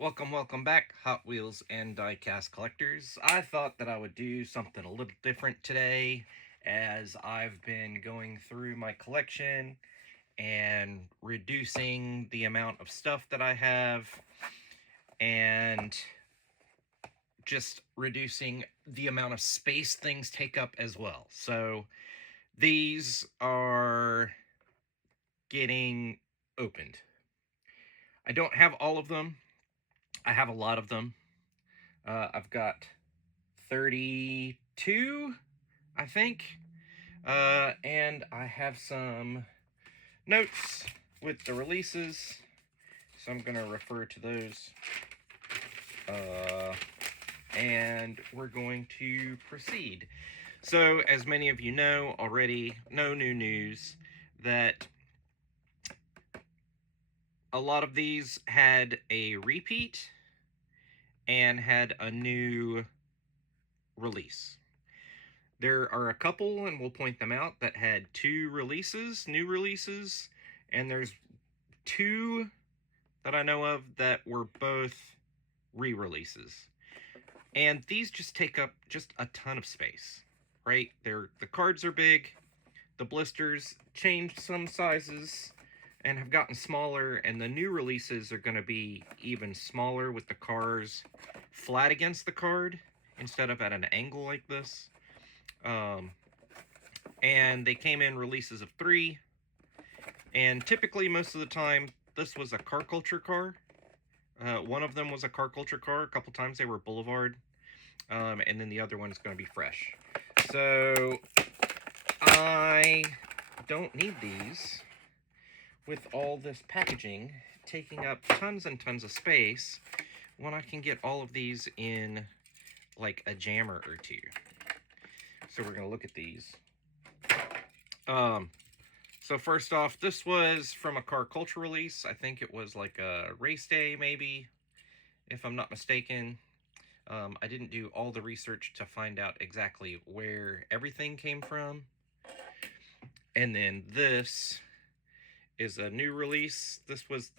Welcome back, Hot Wheels and Diecast collectors. I thought that I would do something a little different today as I've been going through my collection and reducing the amount of stuff that I have and just reducing the amount of space things take up as well. So these are getting opened. I don't have all of them. I have a lot of them. I've got 32, I think. And I have some notes with the releases, so I'm going to refer to those. And we're going to proceed. So, as many of you know already, no new news, that a lot of these had a repeat and had a new release. There are a couple, and we'll point them out, that had two releases, new releases, and there's two that I know of that were both re-releases. And these just take up just a ton of space, right? The cards are big, the blisters changed some sizes and have gotten smaller, and the new releases are going to be even smaller with the cars flat against the card instead of at an angle like this. And they came in releases of 3, and typically most of the time this was a car culture car. One of them was a car culture car. A couple times they were Boulevard, and then the other one is going to be Fresh. So I don't need these with all this packaging taking up tons and tons of space when I can get all of these in like a jammer or two. So we're going to look at these. So first off, this was from a car culture release. I think it was like a race day, maybe, if I'm not mistaken. I didn't do all the research to find out exactly where everything came from. And then this is a new release. This was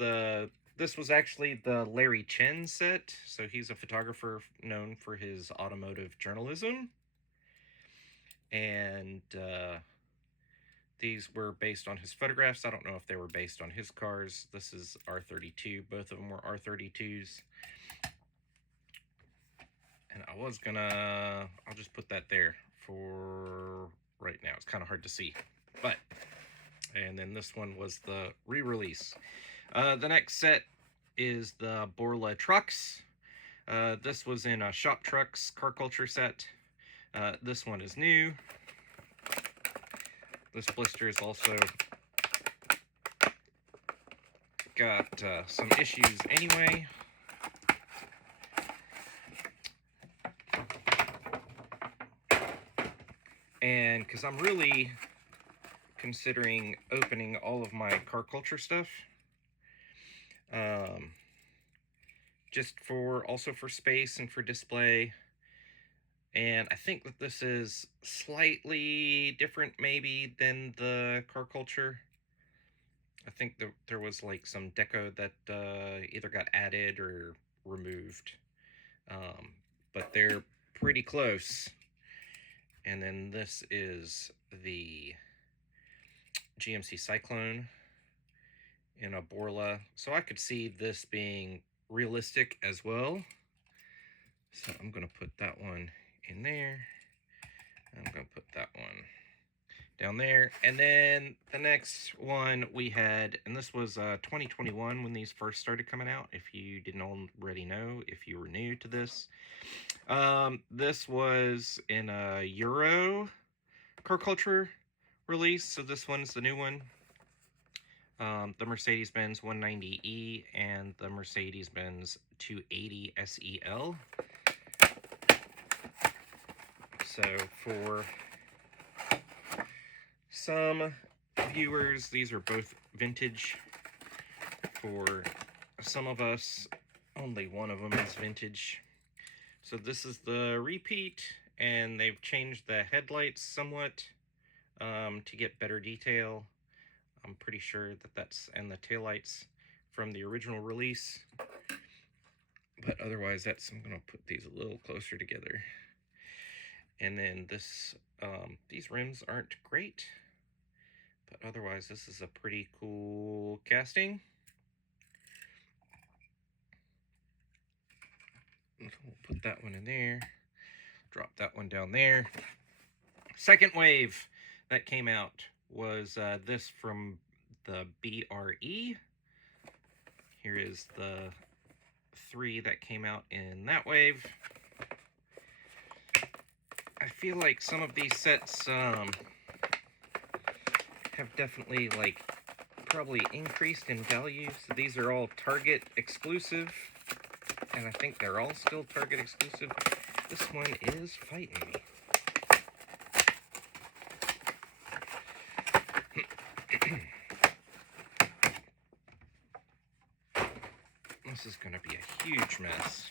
actually the Larry Chen set. So he's a photographer known for his automotive journalism. And these were based on his photographs. I don't know if they were based on his cars. This is R32. Both of them were R32s. And I'll just put that there for right now. It's kind of hard to see. But, and then this one was the re-release. The next set is the Borla Trucks. This was in a Shop Trucks Car Culture set. This one is new. This blister is also got some issues anyway. And because I'm really considering opening all of my car culture stuff, just also for space and for display. And I think that this is slightly different maybe than the car culture. I think there was like some deco that either got added or removed, but they're pretty close. And then this is the GMC Cyclone in a Borla. So I could see this being realistic as well. So I'm going to put that one in there. I'm going to put that one down there. And then the next one we had, and this was 2021 when these first started coming out, if you didn't already know, if you were new to this. This was in a Euro car culture release, so this one's the new one. The Mercedes-Benz 190E and the Mercedes-Benz 280 SEL. So for some viewers, these are both vintage. For some of us, only one of them is vintage. So this is the repeat, and they've changed the headlights somewhat to get better detail. I'm pretty sure that that's, and the taillights from the original release. But otherwise, I'm going to put these a little closer together. And then these rims aren't great, but otherwise this is a pretty cool casting. We'll put that one in there, drop that one down there. Second wave that came out was this from the BRE. Here is the 3 that came out in that wave. I feel like some of these sets have definitely probably increased in value. So these are all Target exclusive, and I think they're all still Target exclusive. This one is fighting me. This is going to be a huge mess.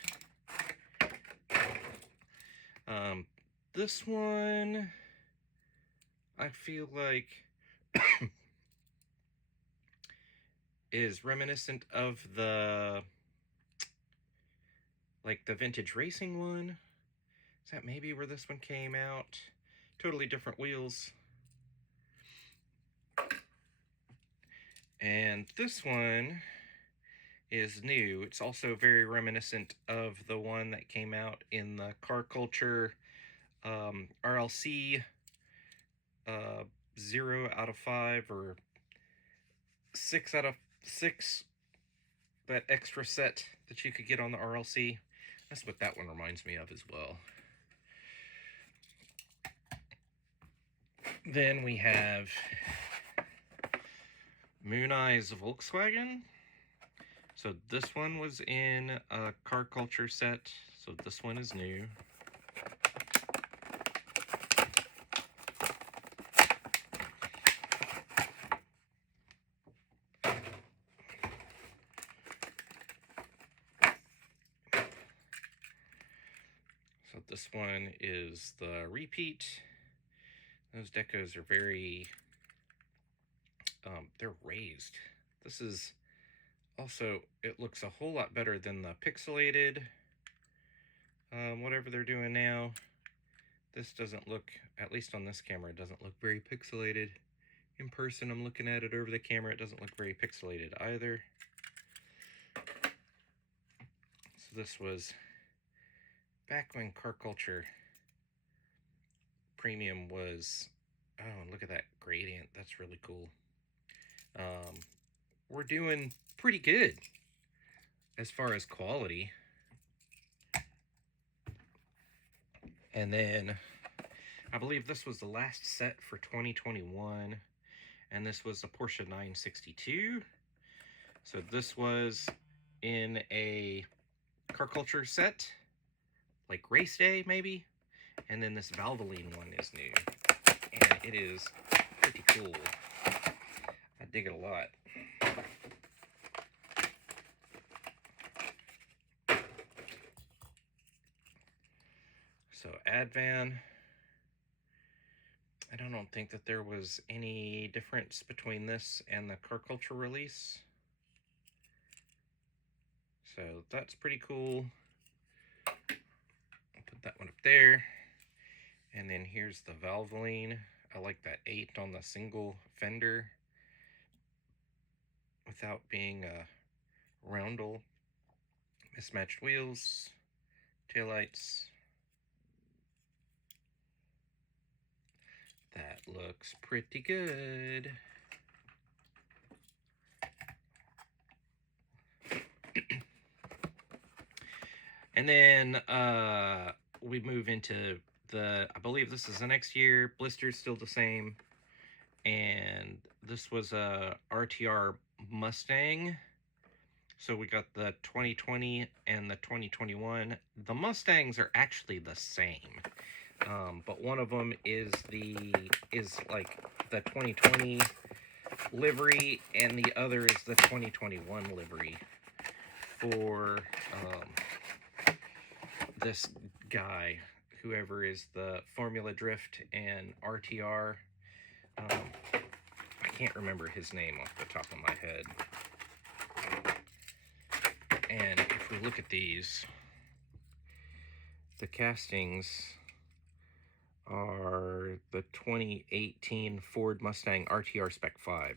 This one, I feel like, is reminiscent of the vintage racing one. Is that maybe where this one came out? Totally different wheels. And this one is new. It's also very reminiscent of the one that came out in the Car Culture RLC 0 out of 5 or 6 out of 6, that extra set that you could get on the RLC. That's what that one reminds me of as well. Then we have Moon Eyes Volkswagen. So this one was in a Car Culture set, so this one is new. So this one is the repeat. Those decos are very, they're raised. This is also, it looks a whole lot better than the pixelated, whatever they're doing now. This doesn't look, at least on this camera, it doesn't look very pixelated. In person, I'm looking at it over the camera, it doesn't look very pixelated either. So this was back when Car Culture Premium was, oh, look at that gradient, that's really cool. We're doing pretty good as far as quality. And then I believe this was the last set for 2021, and this was the Porsche 962. So this was in a Car Culture set, like Race Day maybe, and then this Valvoline one is new, and it is pretty cool. I dig it a lot. So Advan, I don't think that there was any difference between this and the Car Culture release. So that's pretty cool. I'll put that one up there. And then here's the Valvoline. I like that 8 on the single fender without being a roundel. Mismatched wheels, taillights. That looks pretty good. And then we move into I believe this is the next year. Blister's still the same. And this was a RTR Mustang. So we got the 2020 and the 2021. The Mustangs are actually the same. But one of them is like the 2020 livery, and the other is the 2021 livery for this guy, whoever is the Formula Drift and RTR. I can't remember his name off the top of my head. And if we look at these, The castings are the 2018 Ford Mustang RTR Spec 5.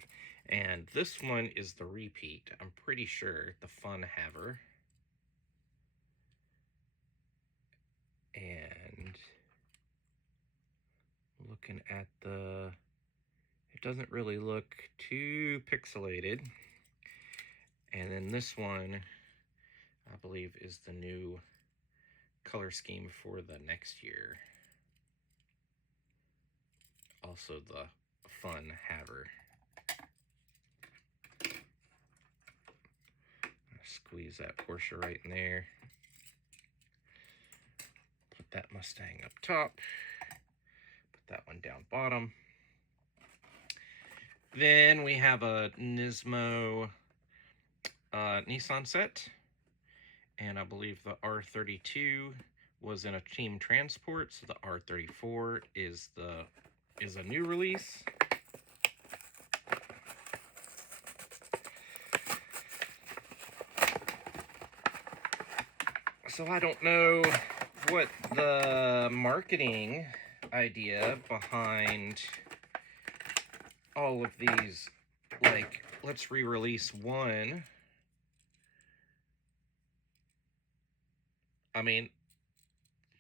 And this one is the repeat, I'm pretty sure, the Fun Haver. And looking at it doesn't really look too pixelated. And then this one, I believe, is the new color scheme for the next year. Also the Fun Haver. Squeeze that Porsche right in there. Put that Mustang up top. Put that one down bottom. Then we have a Nismo Nissan set. And I believe the R32 was in a team transport, so the R34 is a new release. So I don't know what the marketing idea behind all of these, like, let's re-release one. I mean,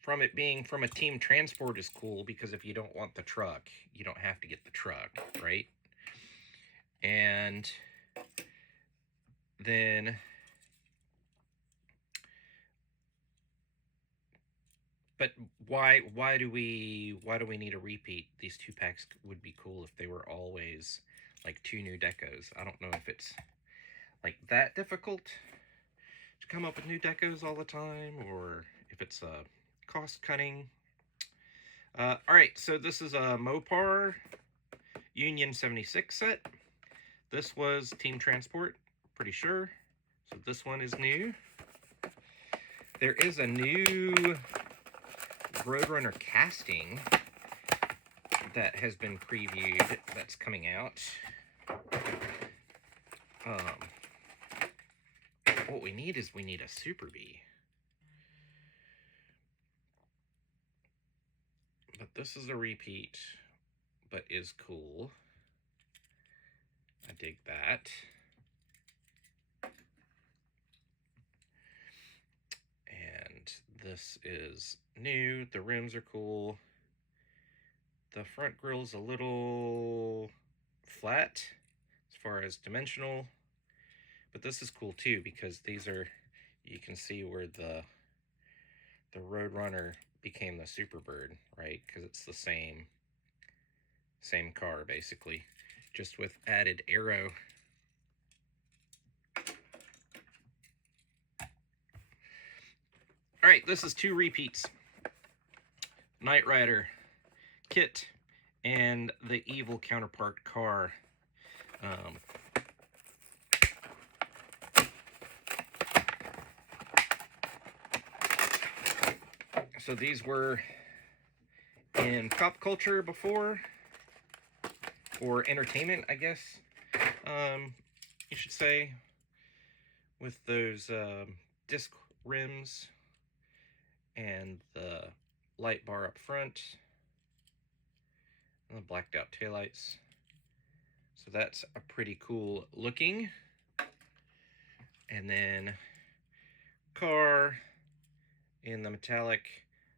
from it being from a team transport is cool, because if you don't want the truck, you don't have to get the truck, right? And then but why do we need a repeat? These 2-packs would be cool if they were always like 2 new decos. I don't know if it's like that difficult to come up with new decos all the time, or if it's cost cutting. All right, so this is a Mopar Union 76 set. This was team transport, pretty sure. So this one is new. There is a new Roadrunner casting that has been previewed that's coming out. What we need is a Super Bee. But this is a repeat, but is cool. I dig that. And this is new. The rims are cool. The front grill's a little flat as far as dimensional, but this is cool too, because these are, you can see where the Roadrunner became the Superbird, right? Because it's the same car basically, just with added aero. All right, this is 2 repeats. Knight Rider kit and the evil counterpart car. So these were in pop culture before, or entertainment, I guess, you should say, with those disc rims and the light bar up front and the blacked out taillights. So that's a pretty cool looking. And then car in the metallic,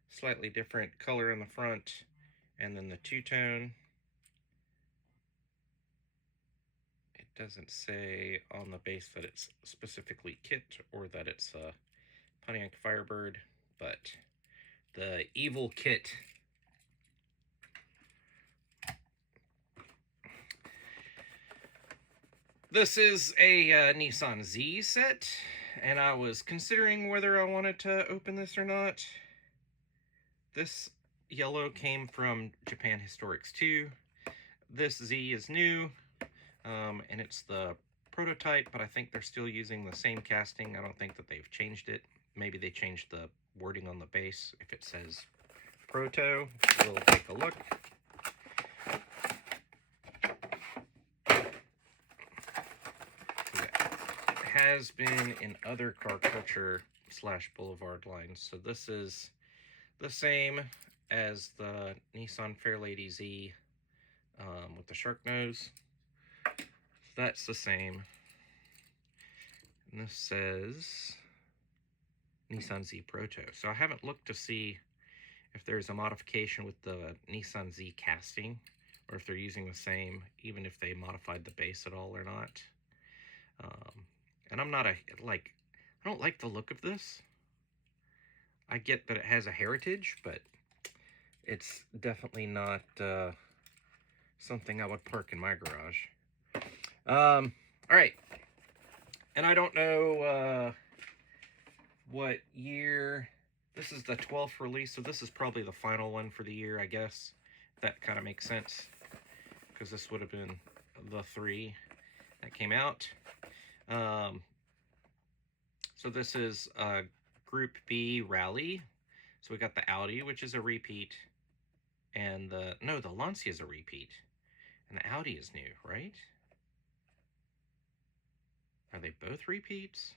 slightly different color in the front, and then the two-tone. It doesn't say on the base that it's specifically kit or that it's a Pontiac Firebird, but the evil kit. This is a Nissan Z set, and I was considering whether I wanted to open this or not. This yellow came from Japan Historics 2. This Z is new, and it's the prototype, but I think they're still using the same casting. I don't think that they've changed it. Maybe they changed the wording on the base. If it says Proto, we'll take a look. Has been in other car culture / boulevard lines. So this is the same as the Nissan Fairlady Z with the shark nose. That's the same. And this says Nissan Z Proto. So I haven't looked to see if there's a modification with the Nissan Z casting, or if they're using the same, even if they modified the base at all or not. And I'm not I don't like the look of this. I get that it has a heritage, but it's definitely not something I would park in my garage. All right. And I don't know what year. This is the 12th release, so this is probably the final one for the year, I guess. That kind of makes sense, because this would have been the 3 that came out. So this is Group B Rally. So we got the Audi, which is a repeat, and the Lancia is a repeat, and the Audi is new, right? Are they both repeats?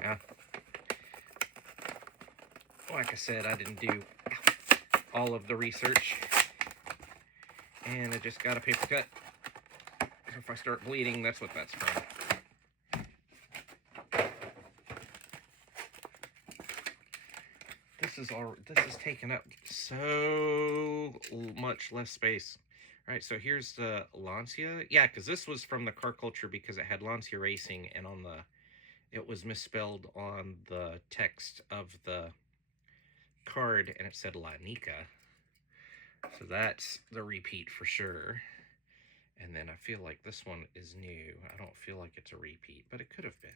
Yeah. Like I said, I didn't do all of the research, and I just got a paper cut. So if I start bleeding, that's what that's from. This is taking up so much less space. All right, so here's the Lancia. Yeah, because this was from the Car Culture, because it had Lancia Racing, and it was misspelled on the text of the card, and it said La Nica. So that's the repeat for sure. And then I feel like this one is new. I don't feel like it's a repeat, but it could have been.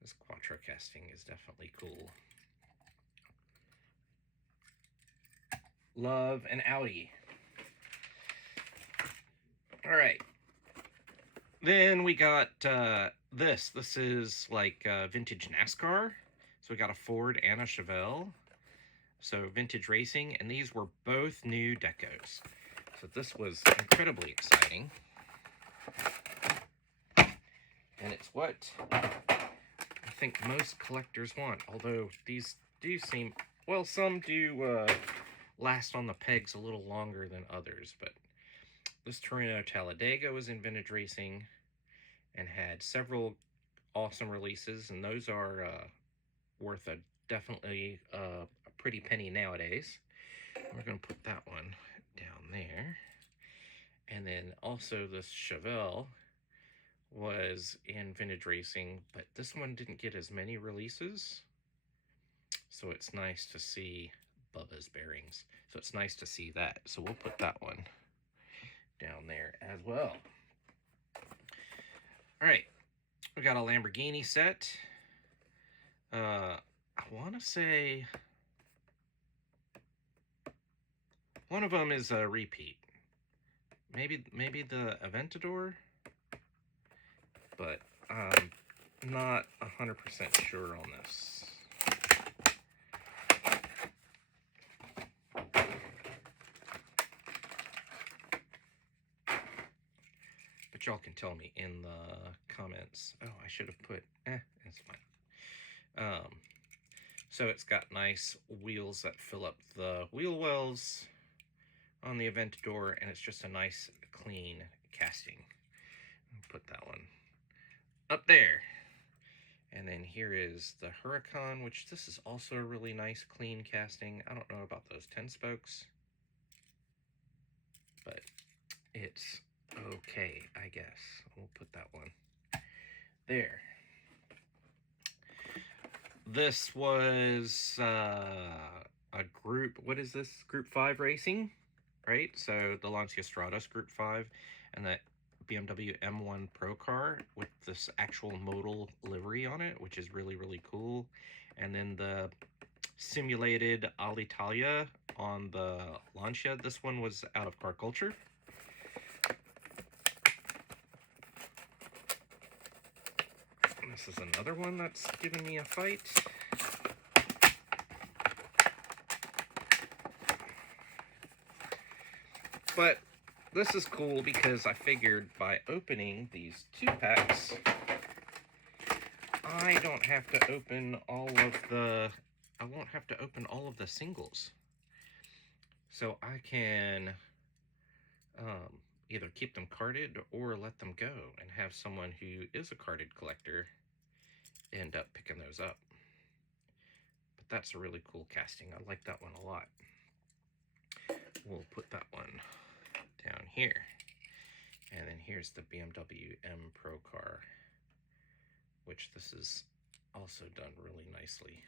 This Quattro casting is definitely cool. Love an Audi. All right. Then we got this. This is like vintage NASCAR. So we got a Ford and a Chevelle. So vintage racing, and these were both new decos. So this was incredibly exciting. And it's what I think most collectors want, although these do seem, well, some do last on the pegs a little longer than others, but this Torino Talladega was in vintage racing and had several awesome releases, and those are worth definitely a pretty penny nowadays. We're going to put that one down there. And then also this Chevelle was in vintage racing, but this one didn't get as many releases. So it's nice to see Bubba's bearings. So it's nice to see that. So we'll put that one down there as well. All right, we got a Lamborghini set. I want to say one of them is a repeat. Maybe the Aventador, but I'm not 100% sure on this. But y'all can tell me in the comments. Oh, I should have put, it's fine. So it's got nice wheels that fill up the wheel wells on the Aventador, and it's just a nice, clean casting. Put that one up there. And then here is the Huracan, which this is also a really nice, clean casting. I don't know about those 10 spokes, but it's okay, I guess. We'll put that one there. This was a group, what is this? Group 5 racing, right? So the Lancia Stratos Group 5 and that BMW M1 Pro car with this actual modal livery on it, which is really, really cool. And then the simulated Alitalia on the Lancia. This one was out of Car Culture. This is another one that's giving me a fight. But this is cool because I figured by opening these 2 packs, I don't have to open all of the I won't have to open all of the singles. So I can either keep them carded or let them go and have someone who is a carded collector end up picking those up. But that's a really cool casting. I like that one a lot. We'll put that one down here. And then here's the BMW M Pro car, which this is also done really nicely.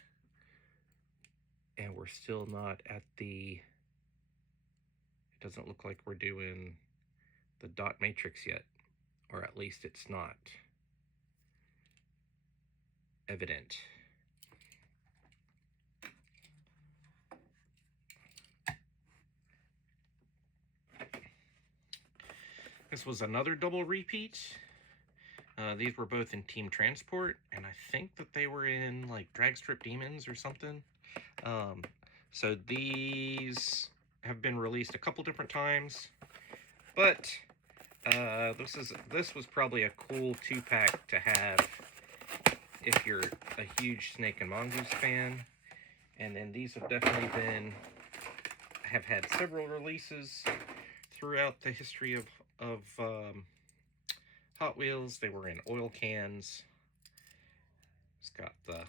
And we're still not at the, it doesn't look like we're doing the dot matrix yet, or at least it's not evident. This was another double repeat. These were both in Team Transport, and I think that they were in like Drag Strip Demons or something. So these have been released a couple different times, but this was probably a cool 2-pack to have if you're a huge Snake and Mongoose fan. And then these have definitely have had several releases throughout the history of Hot Wheels. They were in oil cans. It's got the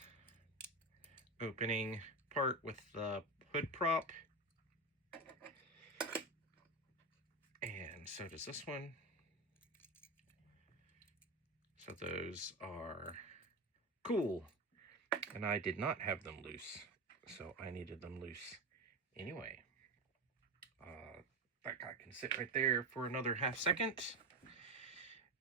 opening part with the hood prop. And so does this one. So those are cool. And I did not have them loose, so I needed them loose anyway. That guy can sit right there for another half second.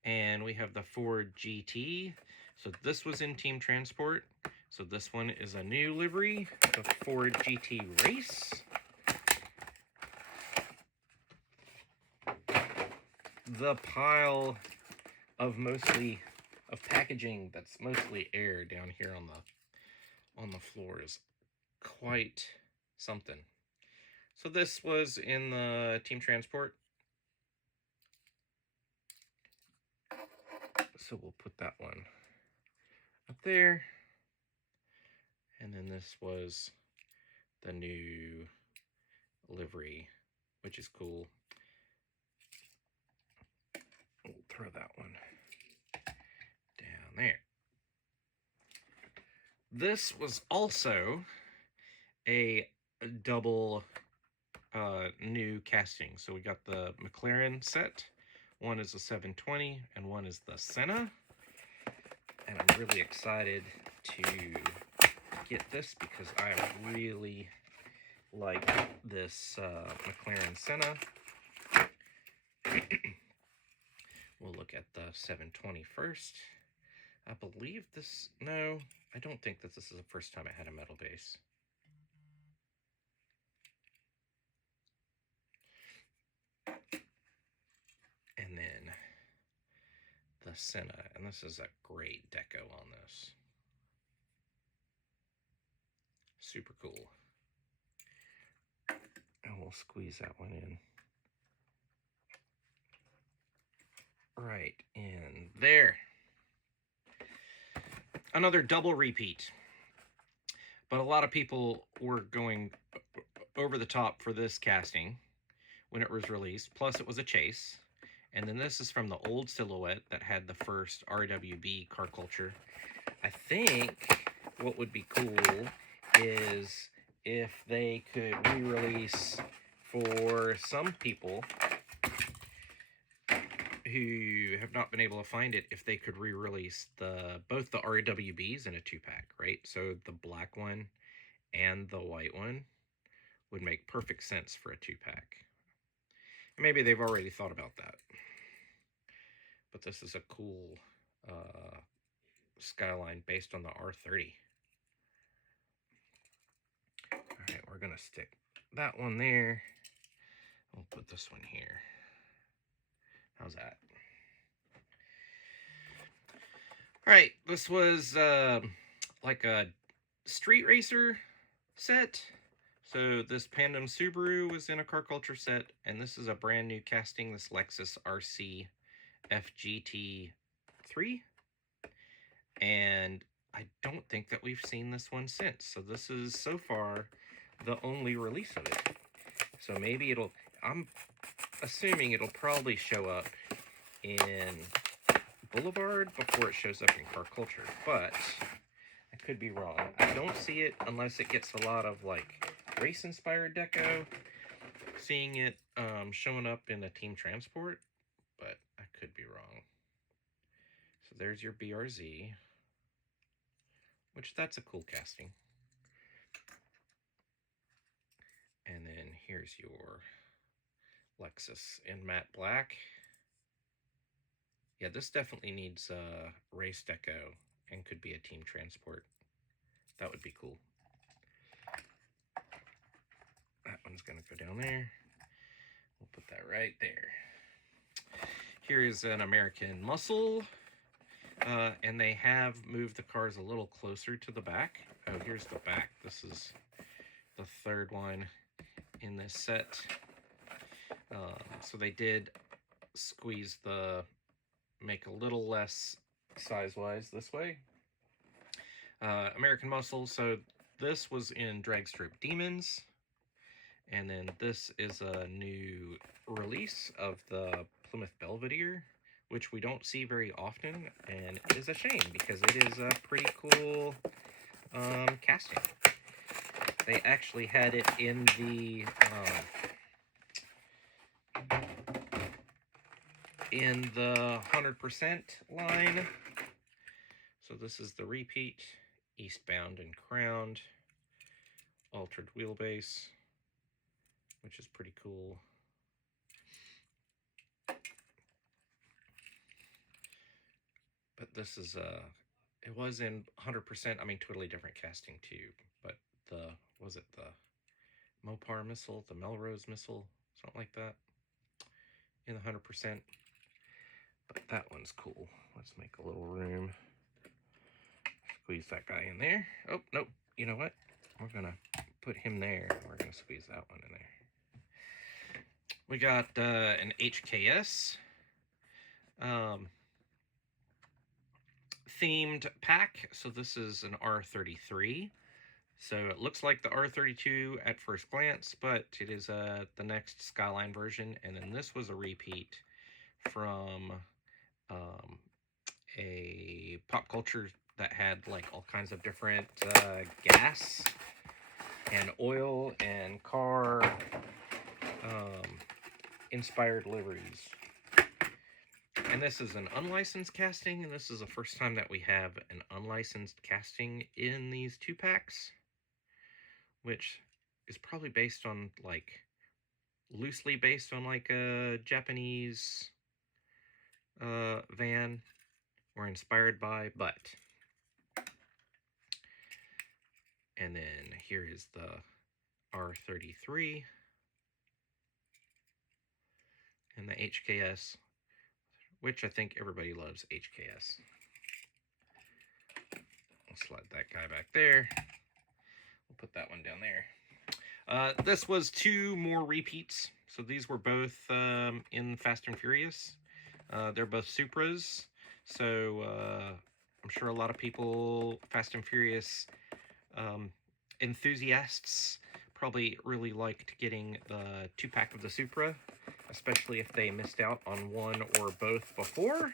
And we have the Ford GT. So this was in Team Transport. So this one is a new livery, the Ford GT Race. The pile of packaging that's mostly air down here on the floor is quite something. So this was in the Team Transport. So we'll put that one up there. And then this was the new livery, which is cool. We'll throw that one down there. This was also a double new casting. So we got the McLaren set. One is the 720 and one is the Senna. And I'm really excited to get this because I really like this McLaren Senna. We'll look at the 720 first. I believe this, no, I don't think that this is the first time it had a metal base. And then the Senna, and this is a great deco on this. Super cool. And we'll squeeze that one in. Right in there. Another double repeat. But a lot of people were going over the top for this casting when it was released. Plus it was a chase. And then this is from the old silhouette that had the first RWB car culture. I think what would be cool is if they could re-release for some people who have not been able to find it, if they could re-release both the RWBs in a 2-pack, right? So the black one and the white one would make perfect sense for a 2-pack. Maybe they've already thought about that. But this is a cool Skyline based on the R30. Alright, we're going to stick that one there. We'll put this one here. How's that? Alright, this was like a street racer set. So this Pandem Subaru was in a car culture set, and this is a brand new casting, this Lexus RC FGT3. And I don't think that we've seen this one since. So this is so far the only release of it. So maybe I'm assuming it'll probably show up in Boulevard before it shows up in Car Culture, but I could be wrong. I don't see it unless it gets a lot of like race-inspired deco. Seeing it showing up in a Team Transport, but I could be wrong. So there's your BRZ, which that's a cool casting. And then here's your Lexus in matte black. Yeah, this definitely needs race deco and could be a Team Transport. That would be cool. That one's going to go down there. We'll put that right there. Here is an American Muscle. And they have moved the cars a little closer to the back. Oh, here's the back. This is the third one in this set. So they did make a little less size-wise this way. American Muscle, so this was in Dragstrip Demons. And then this is a new release of the Plymouth Belvedere, which we don't see very often, and it is a shame because it is a pretty cool casting. They actually had it in the 100% line. So this is the repeat, Eastbound and Crowned, altered wheelbase, which is pretty cool. But this is it was in 100%. I mean, totally different casting too. But was it the Mopar missile, the Melrose missile, something like that, in the 100%. But that one's cool. Let's make a little room. Squeeze that guy in there. Oh, nope. You know what? We're gonna put him there. We're gonna squeeze that one in there. We got an HKS themed pack. So this is an R33. So it looks like the R32 at first glance, but it is the next Skyline version. And then this was a repeat from a pop culture that had like all kinds of different gas and oil and car inspired liveries. And this is an unlicensed casting, and this is the first time that we have an unlicensed casting in these 2-packs, which is probably based on like loosely based on like a Japanese van or inspired by, but. And then here is the R33 and the HKS, which I think everybody loves HKS. We'll slide that guy back there. We'll put that one down there. This was 2 more repeats. So these were both in Fast and Furious. They're both Supras. So I'm sure a lot of people, Fast and Furious enthusiasts, probably really liked getting the 2-pack of the Supra, especially if they missed out on one or both before.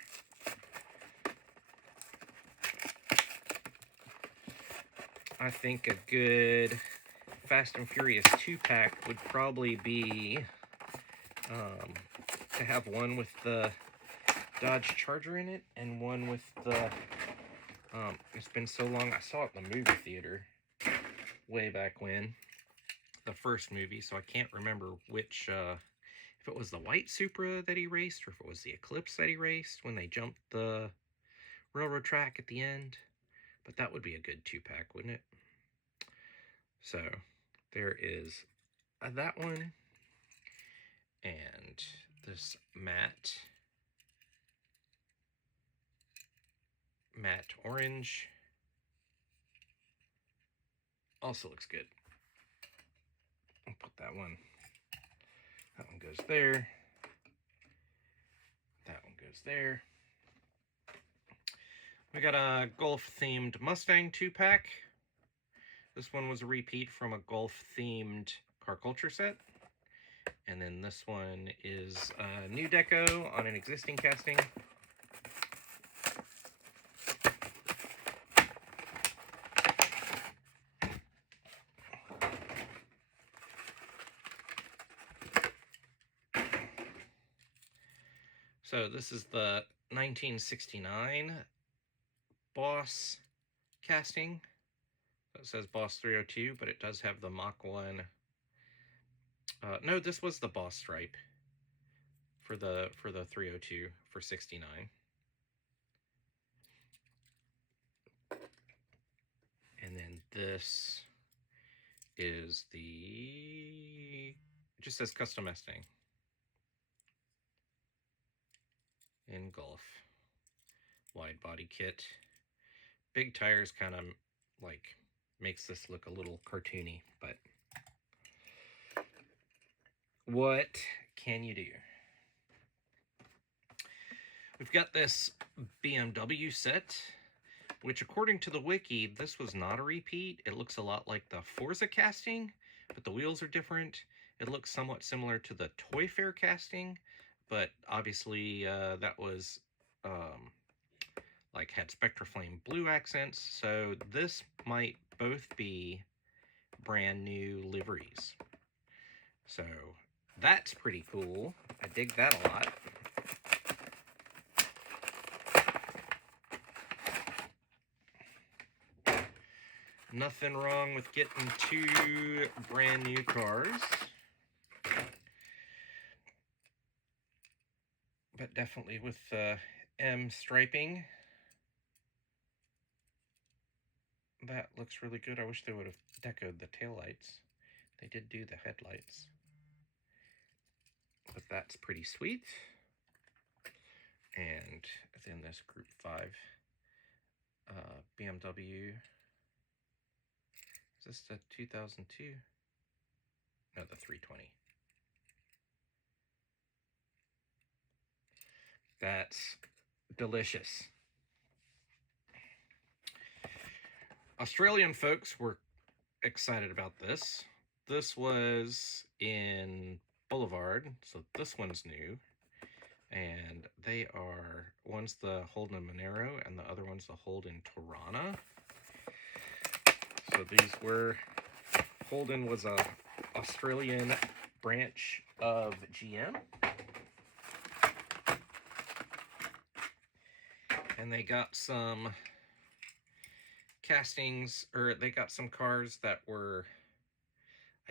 I think a good Fast and Furious 2-pack would probably be to have one with the Dodge Charger in it and one with the it's been so long, I saw it in the movie theater way back when, the first movie, so I can't remember which if it was the white Supra that he raced or if it was the Eclipse that he raced when they jumped the railroad track at the end. But that would be a good 2-pack, wouldn't it? So there is that one, and this matte orange also looks good. I'll put that one goes there, that one goes there. We got a Golf-themed Mustang 2-pack. This one was a repeat from a Golf-themed Car Culture set. And then this one is a new deco on an existing casting. So this is the 1969 Boss casting. It says Boss 302, but it does have the Mach 1. No, this was the Boss stripe for the 302 for 69. And then this is it just says Custom Mustang in Golf. Wide body kit. Big tires kind of like makes this look a little cartoony, but what can you do? We've got this BMW set, which according to the wiki, this was not a repeat. It looks a lot like the Forza casting, but the wheels are different. It looks somewhat similar to the Toy Fair casting, but obviously that was like had Spectraflame blue accents, so this might both be brand new liveries. So that's pretty cool. I dig that a lot. Nothing wrong with getting 2 brand new cars. But definitely with M striping. That looks really good. I wish they would have decoed the taillights. They did do the headlights. But that's pretty sweet. And then this Group 5 BMW. Is this the 2002? No, the 320. That's delicious. Australian folks were excited about this. This was in Boulevard, so this one's new. And they are, one's the Holden Monero and the other one's the Holden Torana. So these were, Holden was a Australian branch of GM. And they got some castings, or they got some cars that were,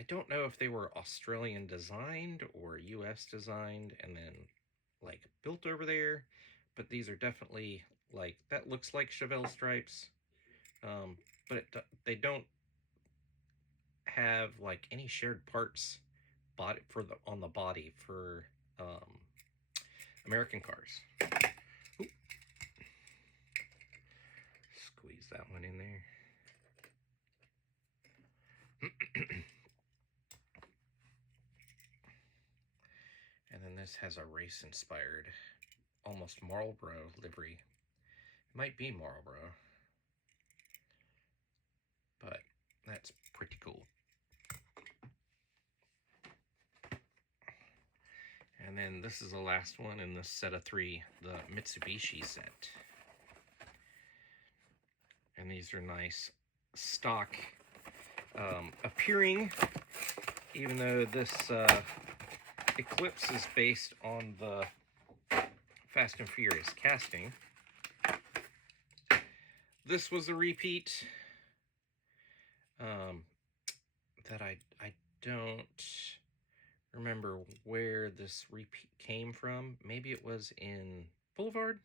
I don't know if they were Australian designed or US designed and then like built over there, but these are definitely like, that looks like Chevelle stripes, but they don't have like any shared parts on the body for American cars. Ooh. Squeeze that one in there. And then this has a race-inspired, almost Marlboro livery. It might be Marlboro, but that's pretty cool. And then this is the last one in this set of 3, the Mitsubishi set. And these are nice stock appearing, even though this Eclipse is based on the Fast and Furious casting. This was a repeat that I don't remember where this repeat came from. Maybe it was in Boulevard.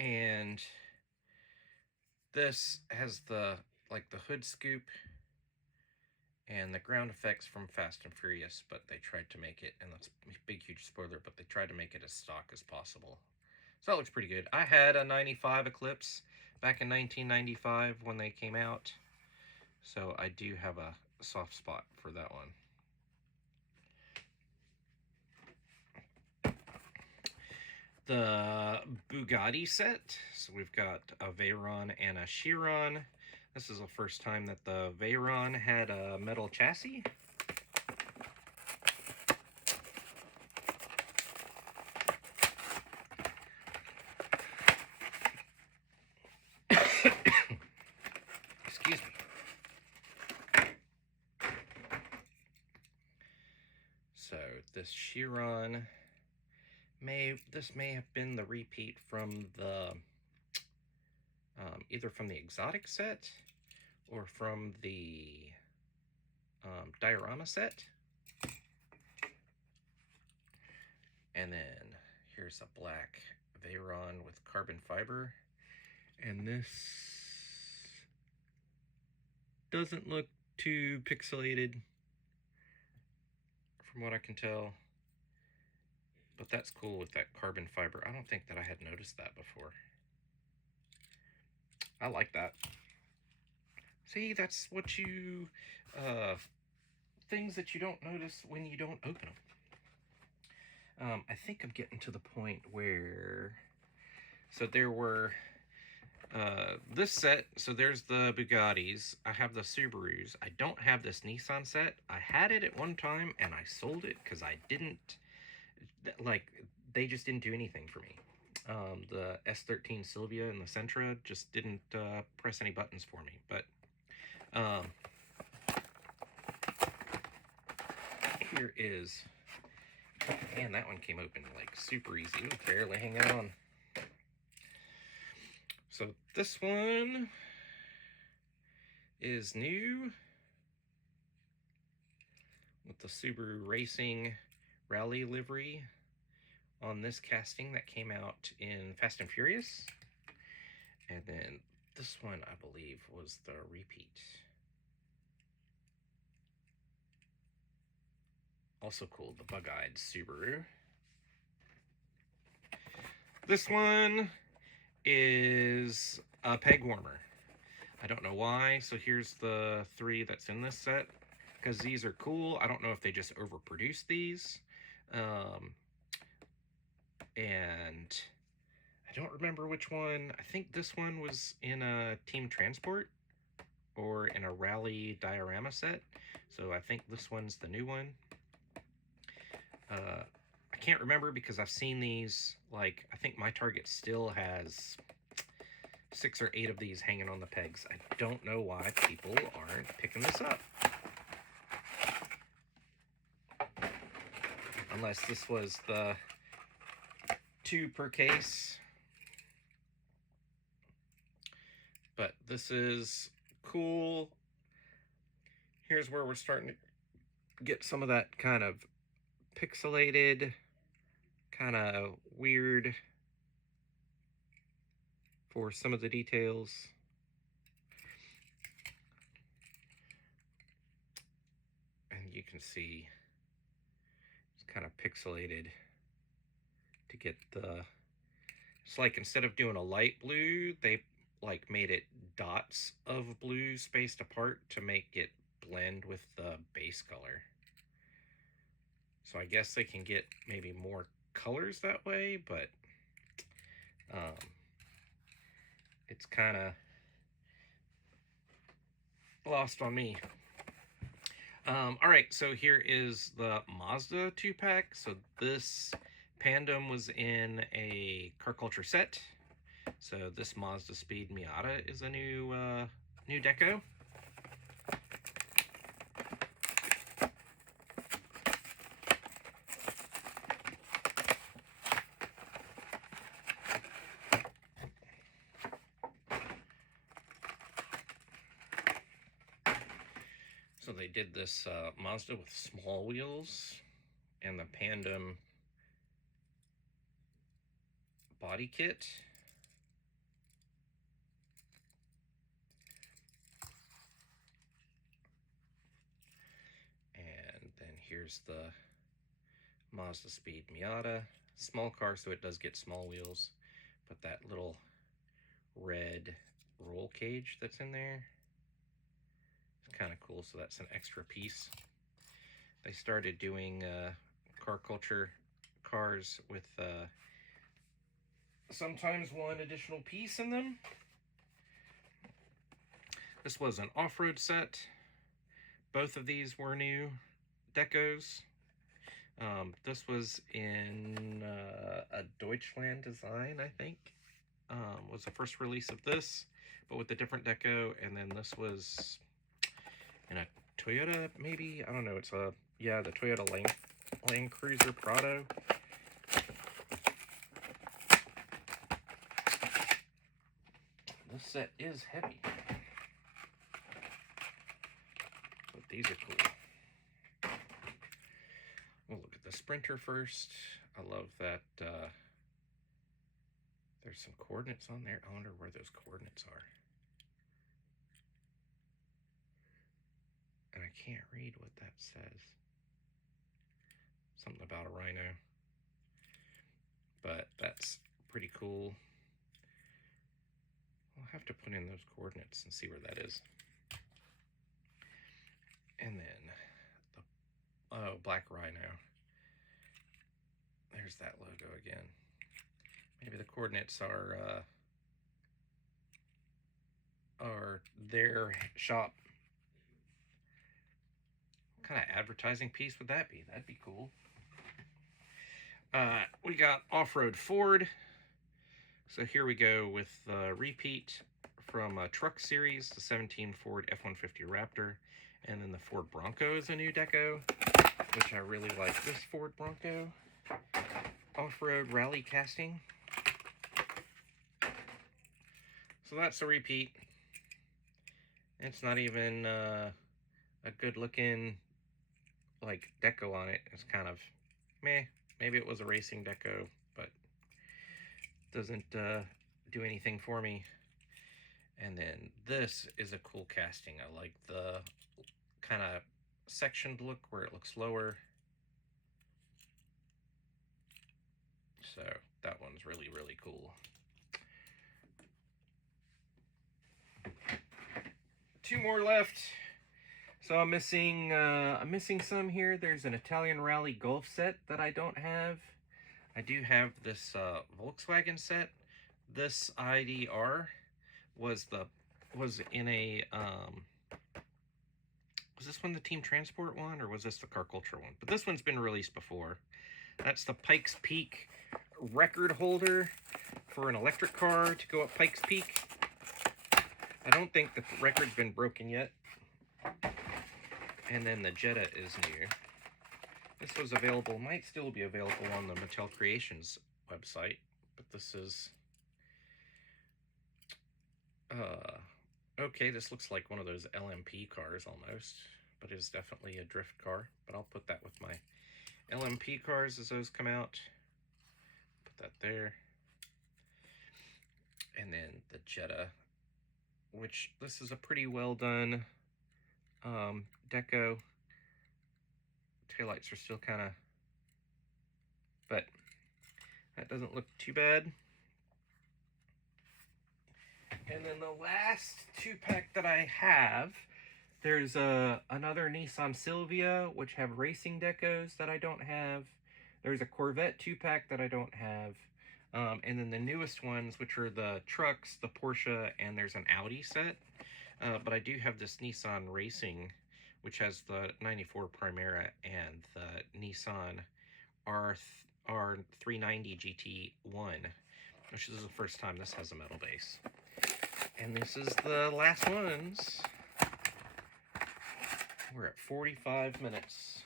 And this has the hood scoop and the ground effects from Fast and Furious, but they tried to make it, and that's a big huge spoiler, but they tried to make it as stock as possible. So that looks pretty good. I had a 95 Eclipse back in 1995 when they came out, so I do have a soft spot for that one. The Bugatti set. So we've got a Veyron and a Chiron. This is the first time that the Veyron had a metal chassis. Excuse me. So this Chiron this may have been the repeat from the either from the exotic set or from the diorama set. And then here's a black Veyron with carbon fiber. And this doesn't look too pixelated from what I can tell. But that's cool with that carbon fiber. I don't think that I had noticed that before. I like that. See, that's what you, things that you don't notice when you don't open them. I think I'm getting to the point where, so there were, this set, so there's the Bugattis. I have the Subarus. I don't have this Nissan set. I had it at one time and I sold it because I didn't, like, they just didn't do anything for me. The S13 Silvia and the Sentra just didn't press any buttons for me. But here is, man, that one came open like super easy. It was barely hanging on. So this one is new with the Subaru Racing Rally livery on this casting that came out in Fast and Furious. And then this one, I believe, was the repeat. Also cool, the bug-eyed Subaru. This one is a peg warmer. I don't know why. So here's the 3 that's in this set, because these are cool. I don't know if they just overproduced these. And I don't remember which one. I think this one was in a Team Transport or in a Rally diorama set. So I think this one's the new one. I can't remember because I've seen these, like, I think my Target still has 6 or 8 of these hanging on the pegs. I don't know why people aren't picking this up. Unless this was the 2 per case. But this is cool. Here's where we're starting to get some of that kind of pixelated, kind of weird for some of the details. And you can see it's kind of pixelated to get the, it's like instead of doing a light blue, they like made it dots of blue spaced apart to make it blend with the base color. So I guess they can get maybe more colors that way, but it's kind of lost on me. All right, so here is the Mazda 2-pack. So this Pandem was in a Car Culture set. So this Mazda Speed Miata is a new deco. So they did this Mazda with small wheels and the Pandem body kit. And then here's the Mazda Speed Miata. Small car, so it does get small wheels, but that little red roll cage that's in there, it's kind of cool, so that's an extra piece. They started doing Car Culture cars with sometimes one additional piece in them. This was an off-road set. Both of these were new decos. This was in a Deutschland design, I think. Was the first release of this, but with a different deco. And then this was in a Toyota, maybe? I don't know. It's yeah, the Toyota Land Cruiser Prado. This set is heavy. But these are cool. We'll look at the Sprinter first. I love that there's some coordinates on there. I wonder where those coordinates are. And I can't read what that says. Something about a rhino. But that's pretty cool. I'll have to put in those coordinates and see where that is. And then the Black Rhino. There's that logo again. Maybe the coordinates are their shop. What kind of advertising piece would that be? That'd be cool. We got Off-Road Ford. So here we go with the repeat from a truck series, the 17 Ford F-150 Raptor. And then the Ford Bronco is a new deco, which I really like. This Ford Bronco off-road rally casting. So that's a repeat. It's not even a good looking like deco on it. It's kind of meh. Maybe it was a racing deco, but doesn't do anything for me. And then this is a cool casting. I like the kind of sectioned look where it looks lower. So that one's really, really cool. Two more left. So I'm missing some here. There's an Italian Rally Golf set that I don't have. I do have this Volkswagen set. This IDR was in a was this one the Team Transport one, or was this the Car Culture one? But this one's been released before. That's the Pikes Peak record holder for an electric car to go up Pikes Peak. I don't think the record's been broken yet. And then the Jetta is new. This was available, might still be available on the Mattel Creations website, but this is okay, this looks like one of those LMP cars almost, but it is definitely a drift car. But I'll put that with my LMP cars as those come out. Put that there. And then the Jetta, which this is a pretty well done deco. Taillights are still kind of, but that doesn't look too bad. And then the last two-pack that I have, there's another Nissan Silvia, which have racing decos that I don't have. There's a Corvette two-pack that I don't have. And then the newest ones, which are the trucks, the Porsche, and there's an Audi set. But I do have this Nissan Racing, which has the 94 Primera and the Nissan R390 GT1, which is the first time this has a metal base. And this is the last ones. We're at 45 minutes.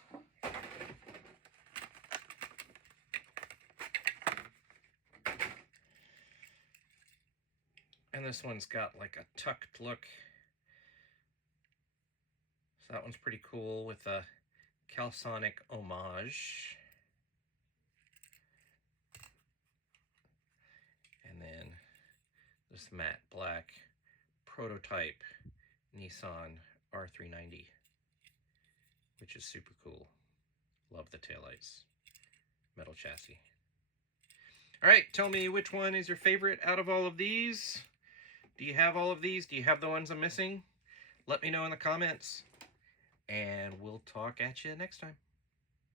And this one's got like a tucked look. So that one's pretty cool with a Calisonic homage. And then this matte black prototype Nissan R390, which is super cool. Love the taillights. Metal chassis. All right, tell me which one is your favorite out of all of these. Do you have all of these? Do you have the ones I'm missing? Let me know in the comments, and we'll talk at you next time.